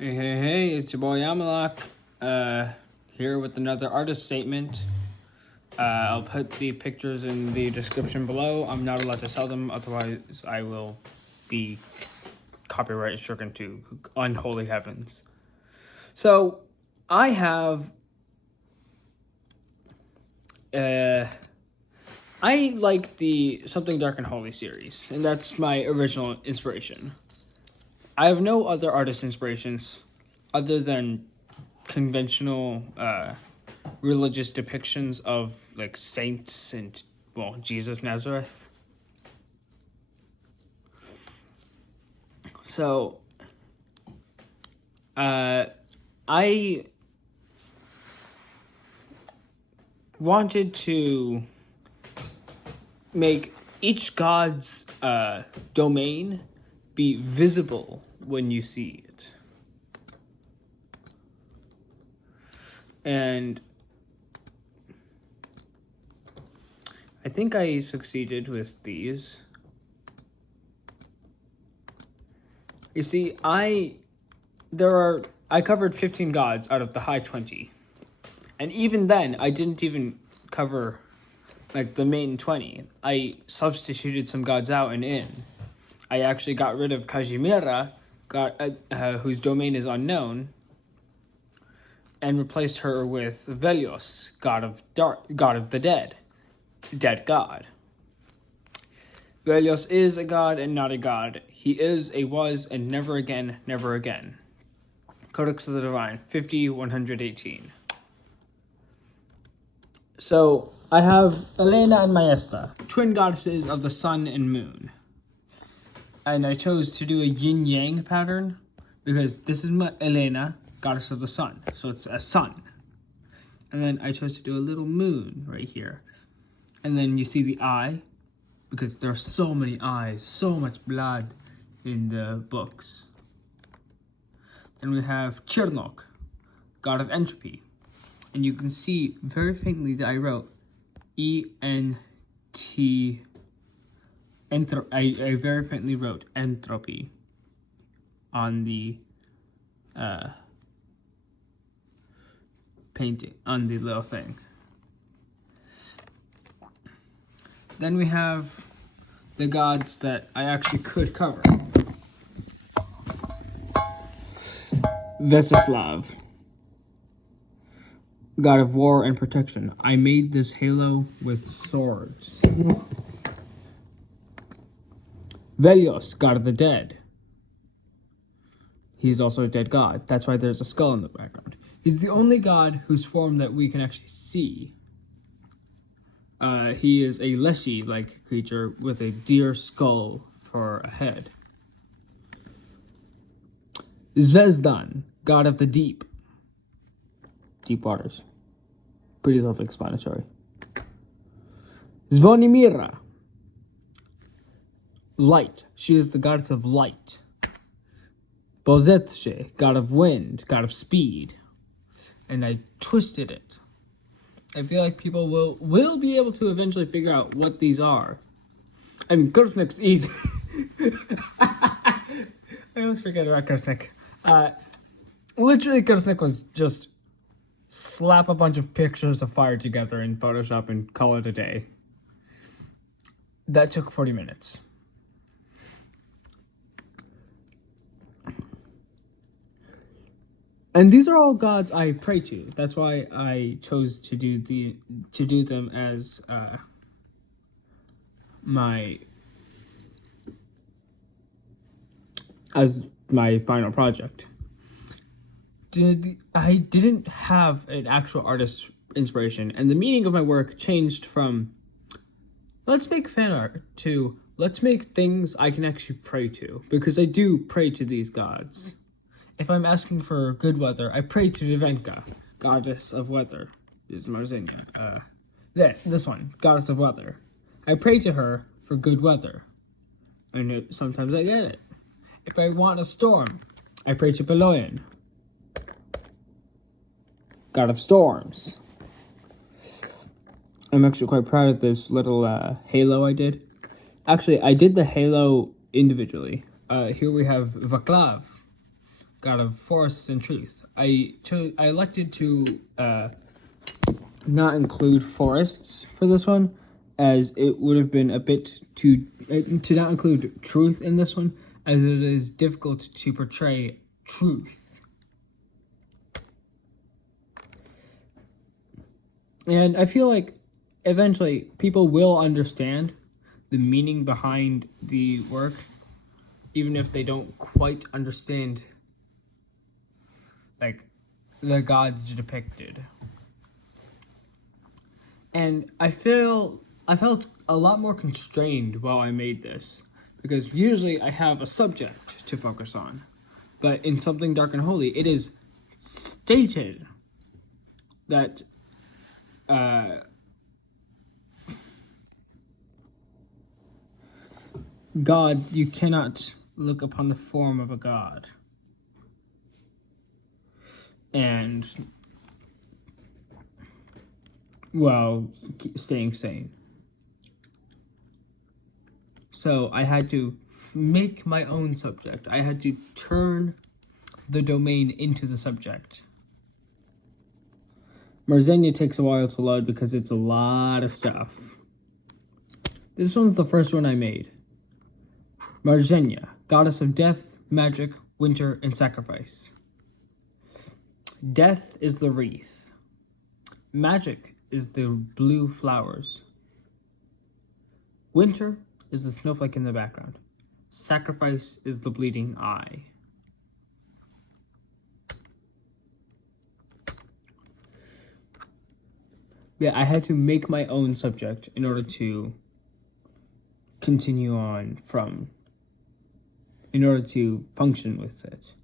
Hey, it's your boy Yamalak, here with another artist statement. I'll put the pictures in the description below. I'm not allowed to sell them, otherwise I will be copyright stricken to unholy heavens. So, I have, I like the Something Dark and Holy series, and that's my original inspiration. I have no other artist inspirations other than conventional religious depictions of like saints and, well, Jesus Nazareth. So, I wanted to make each god's domain be visible when you see it. And I think I succeeded with these. You see, I covered 15 gods out of the high 20. And even then, I didn't even cover like the main 20. I substituted some gods out and in. I actually got rid of Casimira, whose domain is unknown, and replaced her with Velios, god of the dead god. Velios is a god and not a god. He is, a was, and never again, never again. Codex of the Divine, 50-118. So, I have Elena and Maesta, twin goddesses of the sun and moon. And I chose to do a yin-yang pattern because this is my Elena, goddess of the sun. So it's a sun. And then I chose to do a little moon right here. And then you see the eye, because there are so many eyes, so much blood in the books. Then we have Chernok, god of entropy. And you can see very faintly that I wrote E-N-T. I very faintly wrote entropy on the painting, on the little thing. Then we have the gods that I actually could cover. Veseslav, god of war and protection. I made this halo with swords. Velios, god of the dead. He's also a dead god. That's why there's a skull in the background. He's the only god whose form that we can actually see. He is a leshy-like creature with a deer skull for a head. Zvezdan, god of the deep. Deep waters. Pretty self-explanatory. Zvonimira, light. She is the goddess of light. එ god of wind, god of speed. And I twisted it. I feel like people will be able to eventually figure out what these are. I mean, Kursnik's easy. I always forget about Kursnik. Literally, Kursnik was just slap a bunch of pictures of fire together in Photoshop and call it a day. That took 40 minutes. And these are all gods I pray to. That's why I chose to do them as my final project. I didn't have an actual artist inspiration, and the meaning of my work changed from let's make fan art to let's make things I can actually pray to, because I do pray to these gods. If I'm asking for good weather, I pray to Devenka, goddess of weather. This is Marzinia. This one, goddess of weather. I pray to her for good weather. And sometimes I get it. If I want a storm, I pray to Peloyan, god of storms. I'm actually quite proud of this little halo I did. Actually, I did the halo individually. Here we have Vaclav, god of forests and truth. I elected to not include forests for this one, as it would have been a bit to not include truth in this one, as it is difficult to portray truth. And I feel like eventually people will understand the meaning behind the work, even if they don't quite understand like the gods depicted. And I felt a lot more constrained while I made this, because usually I have a subject to focus on, but in Something Dark and Holy, it is stated that God, you cannot look upon the form of a god. And, well, staying sane. So I had to make my own subject. I had to turn the domain into the subject. ⡬ takes a while to load because it's a lot of stuff. This one's the first one I made. ⡬, goddess of death, magic, winter, and sacrifice. Death is the wreath. Magic is the blue flowers. Winter is the snowflake in the background. Sacrifice is the bleeding eye. Yeah, I had to make my own subject in order to continue on in order to function with it.